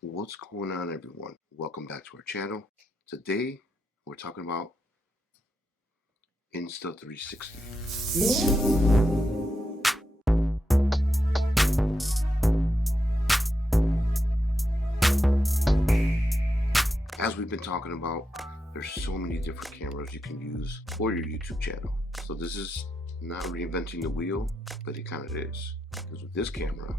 What's going on, everyone? Welcome back to our channel. Today we're talking about Insta360. As we've been talking about, there's so many different cameras you can use for your YouTube channel. So this is not reinventing the wheel, but it kind of is. Because with this camera,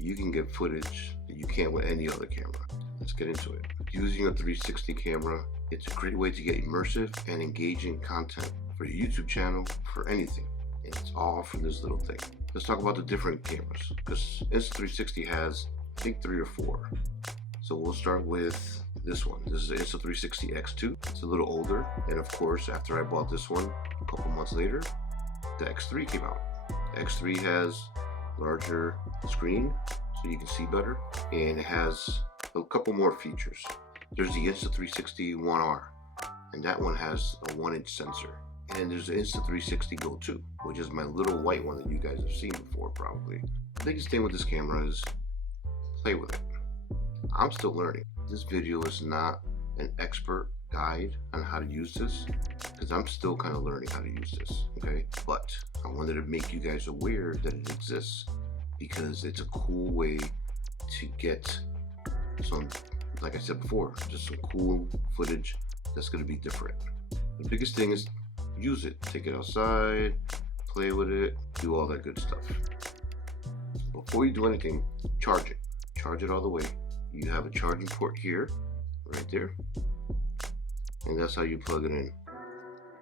you can get footage that you can't with any other camera. Let's get into it. Using a 360 camera, it's a great way to get immersive and engaging content for your YouTube channel, for anything. And it's all for this little thing. Let's talk about the different cameras, because Insta360 has, I think, 3 or 4. So we'll start with this one. This is the Insta360 X2. It's a little older, and of course, after I bought this one, a couple months later, the X3 came out. The X3 has larger screen, so you can see better, and it has a couple more features. There's the Insta360 1R, and that one has a 1-inch sensor. And there's the Insta360 Go 2, which is my little white one that you guys have seen before probably. The biggest thing with this camera is play with it. I'm still learning. This video is not an expert guide on how to use this, because I'm still kind of learning how to use this, okay? But I wanted to make you guys aware that it exists, because it's a cool way to get some, like I said before, just some cool footage that's going to be different. The biggest thing is use it. Take it outside, play with it, do all that good stuff. Before you do anything, charge it. Charge it all the way. You have a charging port here, right there, and that's how you plug it in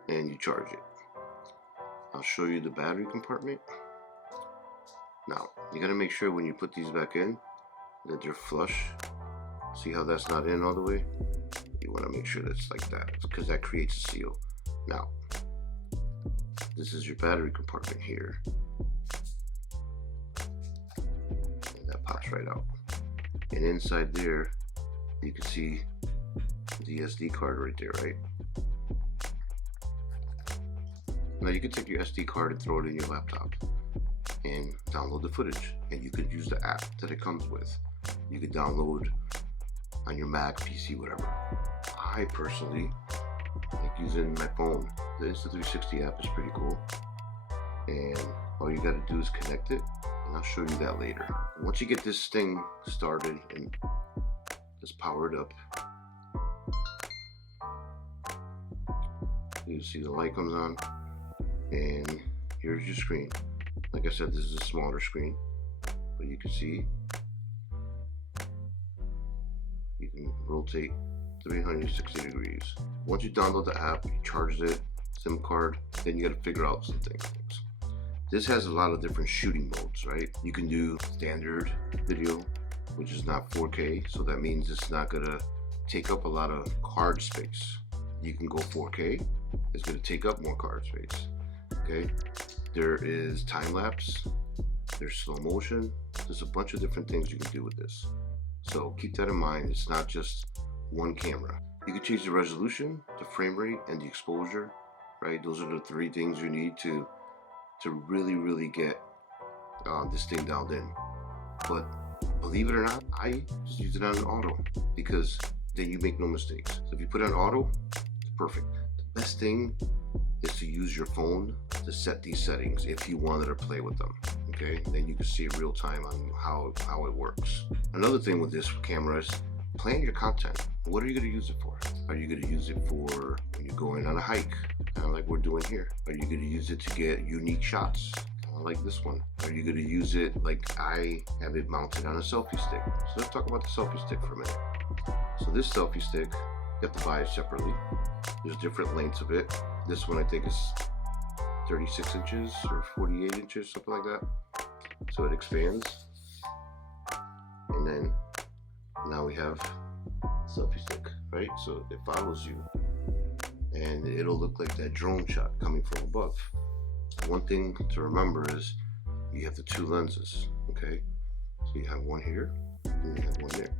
and you charge it. I'll show you the battery compartment. Now, you gotta make sure when you put these back in that they're flush. See how that's not in all the way? You wanna make sure that's like that, because that creates a seal. Now, this is your battery compartment here. And that pops right out. And inside there, you can see the SD card right there, right? Now you can take your SD card and throw it in your laptop and download the footage. And you could use the app that it comes with. You could download on your Mac, PC, whatever. I personally like using my phone. The Insta360 app is pretty cool. And all you gotta do is connect it, and I'll show you that later. Once you get this thing started and it's powered up, you see the light comes on, and here's your screen. Like I said, this is a smaller screen, but you can see you can rotate 360 degrees. Once you download the app, you charge it, SIM card, then you gotta figure out some things. This has a lot of different shooting modes, right? You can do standard video, which is not 4K, so that means it's not gonna take up a lot of card space. You can go 4K, it's gonna take up more card space, okay? There is time lapse, there's slow motion, there's a bunch of different things you can do with this. So keep that in mind, it's not just one camera. You can change the resolution, the frame rate, and the exposure, right? Those are the 3 things you need to really get this thing dialed in. But believe it or not, I just use it on auto, because then you make no mistakes. So if you put it on auto, it's perfect. The best thing is to use your phone to set these settings if you wanted to play with them, okay? Then you can see it real time on how it works. Another thing with this camera is plan your content. What are you going to use it for? Are you going to use it for when you're going on a hike, kind of like we're doing here? Are you going to use it to get unique shots, kind of like this one? Are you going to use it like I have it mounted on a selfie stick? So let's talk about the selfie stick for a minute. So this selfie stick, you have to buy it separately. There's different lengths of it. This one I think is 36 inches or 48 inches, something like that. So it expands. And then now we have selfie stick, right? So it follows you, and it'll look like that drone shot coming from above. One thing to remember is you have the 2 lenses, okay? So you have one here, and you have one there.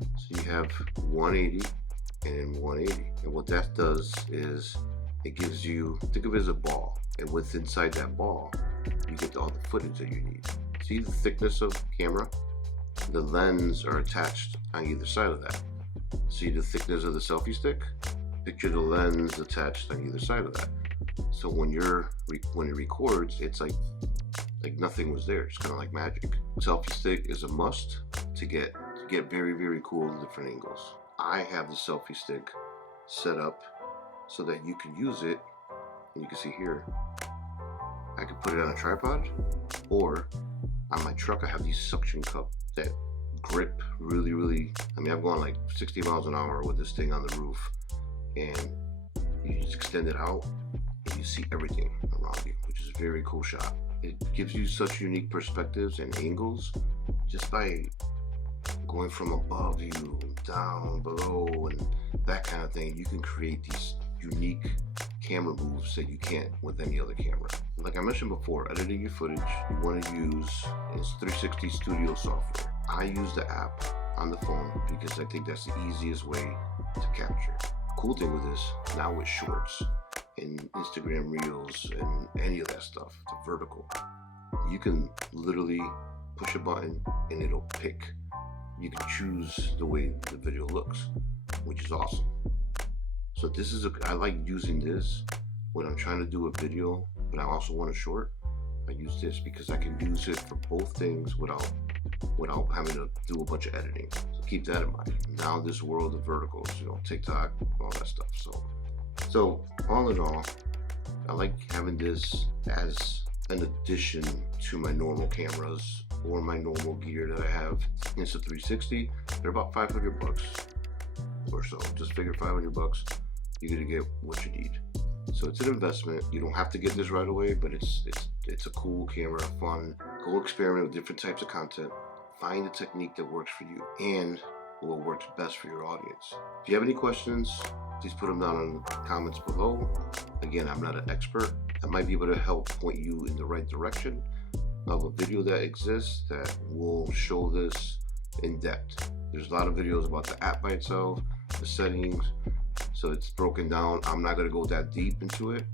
So you have 180 and 180. And what that does is it gives you, think of it as a ball, and with inside that ball, you get all the footage that you need. See the thickness of camera? the lens are attached on either side of that. See the thickness of the selfie stick? Picture the lens attached on either side of that. So when it records, it's like nothing was there. It's kind of like magic. Selfie stick is a must to get very, very cool different angles. I have the selfie stick set up so that you can use it, and you can see here, I can put it on a tripod, or on my truck I have these suction cup that grip really, really. I mean, I've gone like 60 miles an hour with this thing on the roof, and you just extend it out and you see everything around you, which is a very cool shot. It gives you such unique perspectives and angles just by going from above you, down, below, and that kind of thing. You can create these unique camera moves that you can't with any other camera. Like I mentioned before, editing your footage, you want to use INSTA360 studio software. I use the app on the phone because I think that's the easiest way to capture. Cool thing with this, now with shorts and Instagram reels and any of that stuff, the vertical, you can literally push a button and it'll pick. You can choose the way the video looks, which is awesome. So this is I like using this when I'm trying to do a video, but I also want a short. I use this because I can use it for both things without having to do a bunch of editing. So keep that in mind. Now this world of verticals, TikTok, all that stuff. So all in all, I like having this as an addition to my normal cameras or my normal gear that I have. Insta360, they're about $500 or so. Just figure $500, you're gonna get what you need. So it's an investment. You don't have to get this right away, but it's a cool camera, fun. Go experiment with different types of content. Find a technique that works for you and what works best for your audience. If you have any questions, please put them down in the comments below. Again, I'm not an expert. I might be able to help point you in the right direction of a video that exists that will show this in depth. There's a lot of videos about the app by itself, the settings, so it's broken down. I'm not going to go that deep into it.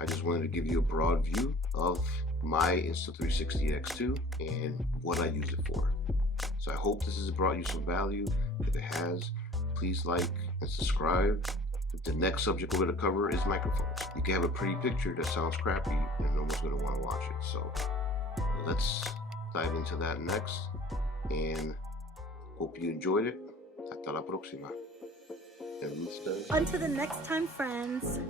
I just wanted to give you a broad view of my Insta360 X2 and what I use it for. So I hope this has brought you some value. If it has, please like and subscribe. The next subject we're going to cover is microphones. You can have a pretty picture that sounds crappy and no one's going to want to watch it. So let's dive into that next, and hope you enjoyed it. Hasta la próxima. Until the next time, friends.